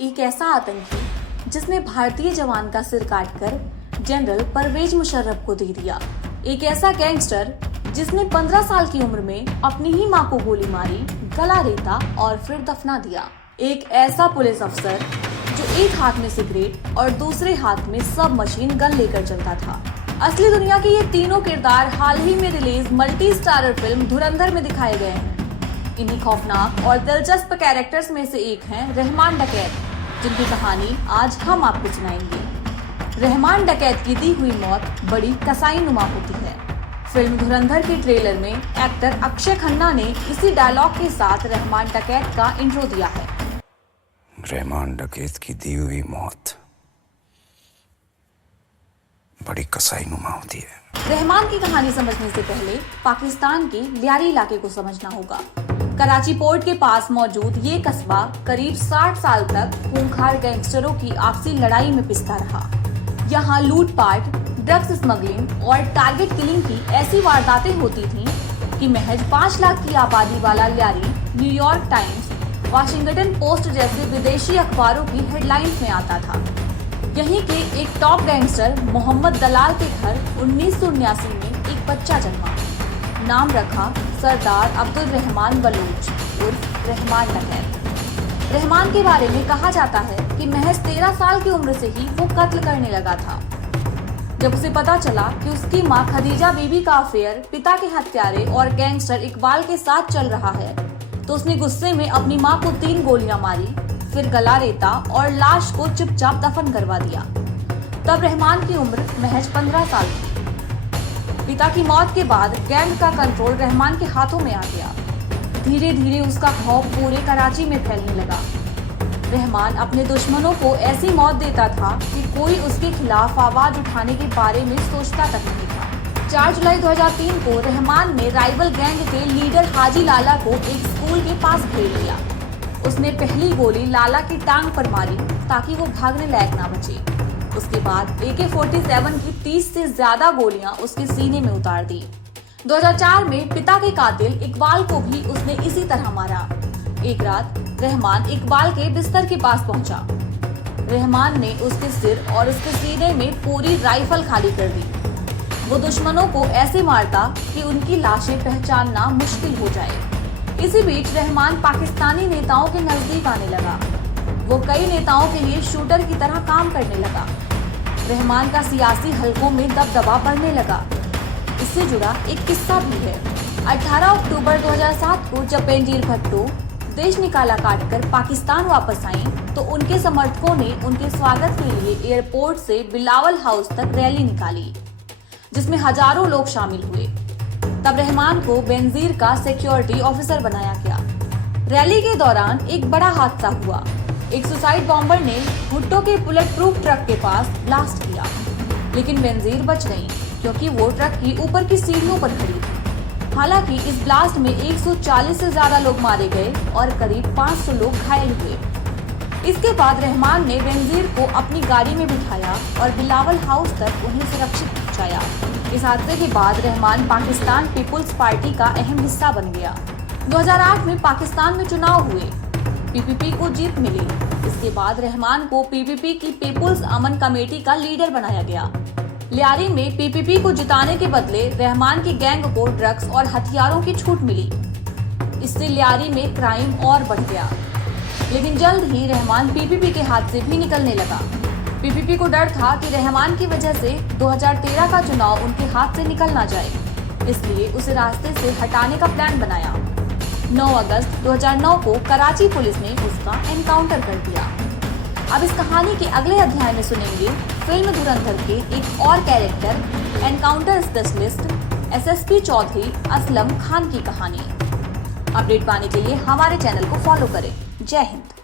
एक ऐसा आतंकी जिसने भारतीय जवान का सिर काटकर जनरल परवेज मुशर्रफ को दे दिया। एक ऐसा गैंगस्टर जिसने 15 साल की उम्र में अपनी ही मां को गोली मारी, गला रेता और फिर दफना दिया। एक ऐसा पुलिस अफसर जो एक हाथ में सिगरेट और दूसरे हाथ में सब मशीन गन लेकर चलता था। असली दुनिया के ये तीनों किरदार हाल ही में रिलीज मल्टी स्टारर फिल्म धुरंधर में दिखाए गए हैं। इन्हीं खौफनाक और दिलचस्प कैरेक्टर्स में से एक हैं रहमान डकैत, जिनकी कहानी आज हम आपको सुनाएंगे। रहमान डकैत की दी हुई मौत बड़ी कसाईनुमा होती है। फिल्म धुरंधर के ट्रेलर में एक्टर अक्षय खन्ना ने इसी डायलॉग के साथ रहमान डकैत का इंट्रो दिया है। रहमान डकैत की दी हुई मौत बड़ी कसाईनुमा होती है। रहमान की कहानी समझने से पहले पाकिस्तान के लियारी इलाके को समझना होगा। कराची पोर्ट के पास मौजूद ये कस्बा करीब 60 साल तक खूंखार गैंगस्टरों की आपसी लड़ाई में पिसता रहा। यहाँ लूटपाट, ड्रग्स स्मगलिंग और टारगेट किलिंग की ऐसी वारदातें होती थीं कि महज 5 लाख की आबादी वाला Lyari New York times, Washington post जैसे विदेशी अखबारों की हेडलाइंस में आता था। यहीं के एक टॉप गैंगस्टर मोहम्मद दलाल के घर 1979 में एक बच्चा जन्मा। नाम रखा सरदार अब्दुल रहमान बलूच उर्फ रहमान डकैत। रहमान के बारे में कहा जाता है कि महज 13 साल की उम्र से ही वो कत्ल करने लगा था। जब उसे पता चला कि उसकी मां खदीजा बीबी का अफेयर पिता के हत्यारे और गैंगस्टर इकबाल के साथ चल रहा है, तो उसने गुस्से में अपनी मां को 3 गोलियां मारी, फिर गला रेता और लाश को चुपचाप दफन करवा दिया। तब रहमान की उम्र महज 15 साल थी। पिता की मौत के बाद गैंग का कंट्रोल रहमान के हाथों में आ गया। धीरे धीरे उसका खौफ पूरे कराची में फैलने लगा। रहमान अपने दुश्मनों को ऐसी मौत देता था कि कोई उसके खिलाफ आवाज उठाने के बारे में सोचता तक नहीं था। 4 जुलाई 2003 को रहमान ने राइवल गैंग के लीडर हाजी लाला को एक स्कूल के पास घेर लिया। उसने पहली गोली लाला की टांग पर मारी ताकि वो भागने लायक ना बचे। उसके बाद AK-47 की 30 से ज्यादा गोलियां उसके सीने में उतार दी। 2004 में पिता के कातिल इकबाल को भी उसने इसी तरह मारा। एक रात रहमान इकबाल के बिस्तर के पास पहुंचा। रहमान ने उसके सिर और उसके सीने में पूरी राइफल खाली कर दी। वो दुश्मनों को ऐसे मारता कि उनकी लाशें पहचानना मुश्किल हो जाए। इसी बीच रहमान पाकिस्तानी नेताओं के नजदीक आने लगा। वो कई नेताओं के लिए शूटर की तरह काम करने लगा। रहमान का सियासी हलकों में दबदबा बढ़ने लगा। इससे जुड़ा एक किस्सा भी है। 18 अक्टूबर 2007 को जब बेनजीर भुट्टो देश निकाला काटकर पाकिस्तान वापस आई, तो उनके समर्थकों ने उनके स्वागत के लिए एयरपोर्ट से बिलावल हाउस तक रैली निकाली, जिसमें हजारों लोग शामिल हुए। तब रहमान को बेनजीर का सिक्योरिटी ऑफिसर बनाया गया। रैली के दौरान एक बड़ा हादसा हुआ। एक सुसाइड बॉम्बर ने भुट्टो के बुलेट प्रूफ ट्रक के पास ब्लास्ट किया, लेकिन बेनजीर बच गई क्योंकि वो ट्रक की ऊपर की सीढ़ियों पर खड़ी थी। हालांकि इस ब्लास्ट में 140 से ज्यादा लोग मारे गए और करीब 500 लोग घायल हुए। इसके बाद रहमान ने बेनजीर को अपनी गाड़ी में बिठाया और बिलावल हाउस तक उन्हें सुरक्षित पहुंचाया। इस हादसे के बाद रहमान पाकिस्तान पीपुल्स पार्टी का अहम हिस्सा बन गया। 2008 में पाकिस्तान में चुनाव हुए। PPP को जीत मिली। इसके बाद रहमान को PPP की पीपुल्स अमन कमेटी का लीडर बनाया गया। लियारी में PPP को जिताने के बदले रहमान की गैंग को ड्रग्स और हथियारों की छूट मिली। इससे लियारी में क्राइम और बढ़ गया। लेकिन जल्द ही रहमान PPP के हाथ से भी निकलने लगा। PPP को डर था कि रहमान की वजह से 2013 का चुनाव उनके हाथ से निकल ना जाए, इसलिए उसे रास्ते से हटाने का प्लान बनाया। 9 अगस्त 2009 को कराची पुलिस ने उसका एनकाउंटर कर दिया। अब इस कहानी के अगले अध्याय में सुनेंगे फिल्म धुरंधर के एक और character encounter specialist SSP Chaudhary Aslam Khan की कहानी। अपडेट पाने के लिए हमारे चैनल को फॉलो करें। जय हिंद।